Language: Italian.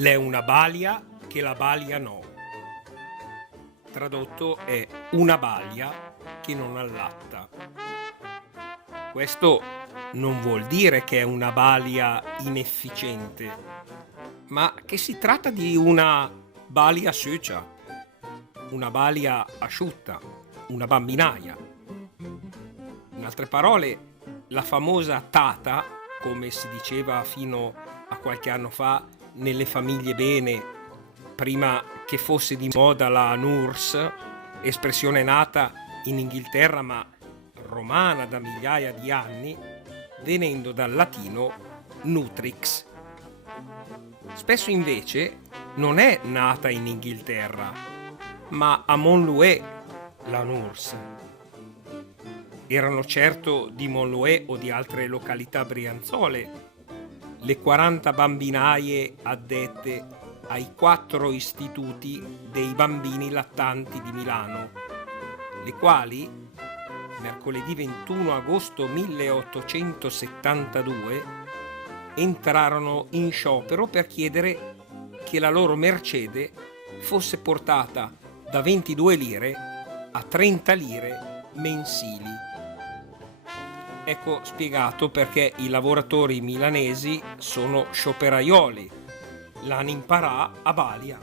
L'è una balia che la balia no. Tradotto è una balia che non allatta. Questo non vuol dire che è una balia inefficiente, ma che si tratta di una balia sucia, una balia asciutta, una bambinaia. In altre parole, la famosa tata, come si diceva fino a qualche anno fa nelle famiglie bene, prima che fosse di moda la NURS, espressione nata in Inghilterra ma romana da migliaia di anni, venendo dal latino nutrix. Spesso invece non è nata in Inghilterra, ma a Montloué, la NURS. Erano certo di Montloué o di altre località brianzole le 40 bambinaie addette ai 4 istituti dei bambini lattanti di Milano, le quali, mercoledì 21 agosto 1872, entrarono in sciopero per chiedere che la loro mercede fosse portata da 22 lire a 30 lire mensili. Ecco spiegato perché i lavoratori milanesi sono scioperaioli. L'han imparà a balia.